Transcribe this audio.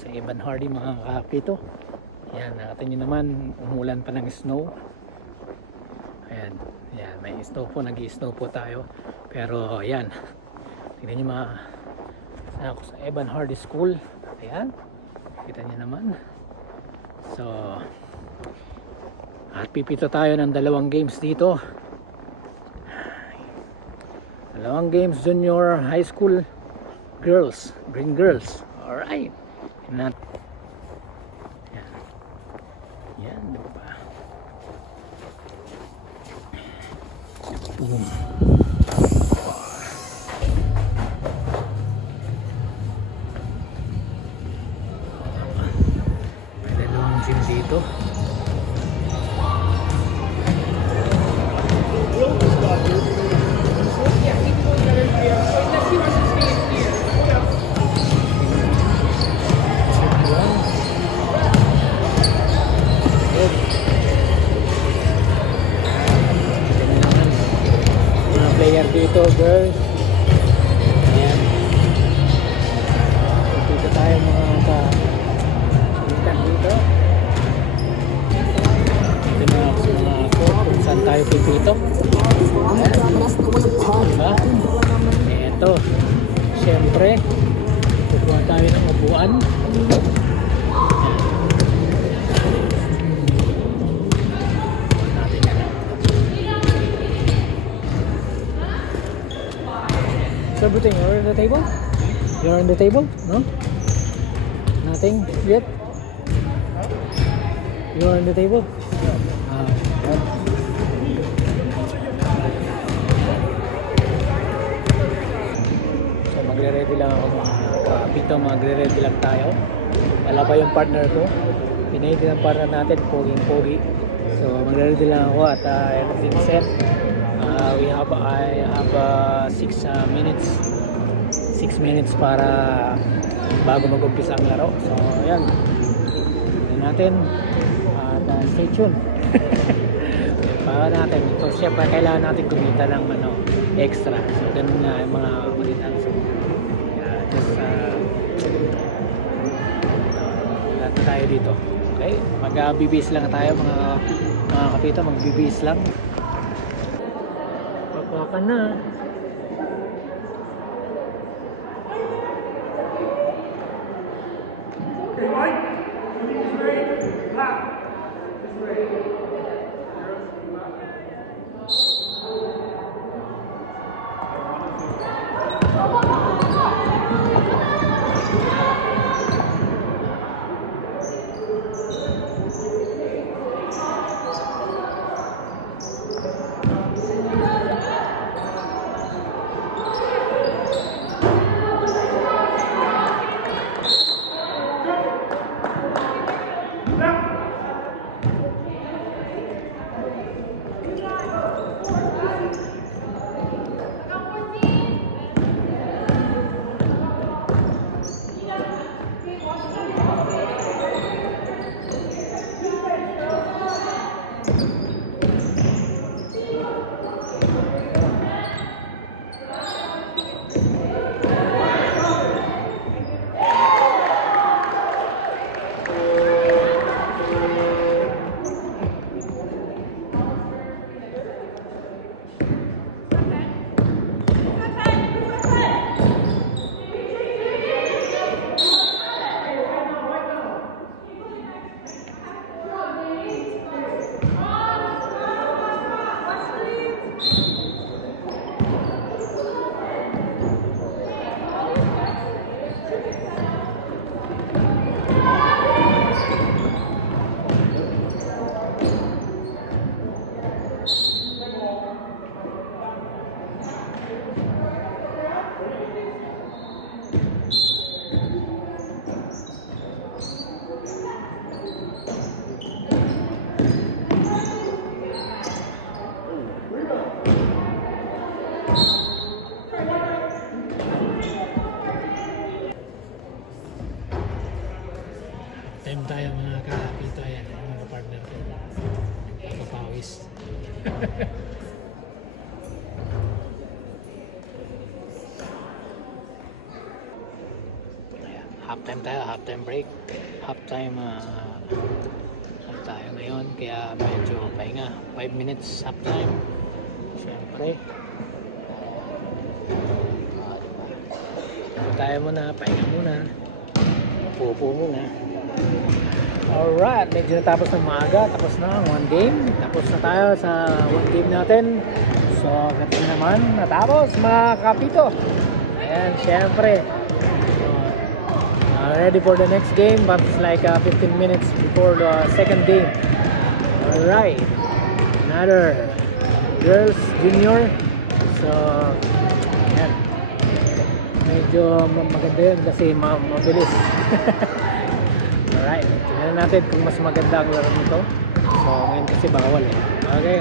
sa Evan Hardy mga kapito. Ayan, nakita nyo naman, umulan pa ng snow. Ayan, ayan, may snow po, nag-i-snow po tayo. Pero ayan, tingnan nyo mga, ako sa Evan Hardy School. Ayan, kita nyo naman. So, at pipito tayo ng 2 games dito. Dalawang games, junior high school girls, green girls. Alright. Yan. Yan, diba? Boom. May dalawang gym dito. Player dito, girls. Ayan. Dito tayo mga ka-ikan dito. Ito na ako sa mga court kung saan tayo pipito. Diba? Ito. Siyempre, kukuha tayo ng upuan. So everything, you're on the table? You're on the table? No? Nothing yet? You're on the table? So magre-ready lang ako mga kapito, magre-ready lang tayo. Wala pa yung partner ko. Pinaiti ng partner natin, poging-pogi. So magre-ready lang ako at everything set. I have 6 minutes para bago mag-umpisa ang laro. So ayan, tignan natin at stay tuned. Para natin ito, syempre kailangan natin kumita ng extra. So ganun nga yung mga kulitan. So just lahat na tayo dito. Okay, mag-bibis lang tayo mga kapito, mag-bibis lang. Baka na. halftime tayo, halftime break. Halftime ano tayo ngayon, kaya medyo pahinga. 5 minutes halftime. Siyempre. Tayo muna, pahinga muna. Upo muna. Alright, medyo natapos ng maaga. Tapos na, 1 game. Tapos na tayo sa 1 game natin. So, ganito naman. Natapos, mga kapito. Ayan, syempre. Ready for the next game, but it's like 15 minutes before the second game. Alright. Another girls junior. So, ayan. Medyo maganda yun kasi mabilis. Alright, tingnan natin kung mas maganda ang laro nito. So ngayon kasi bawal eh. Okay.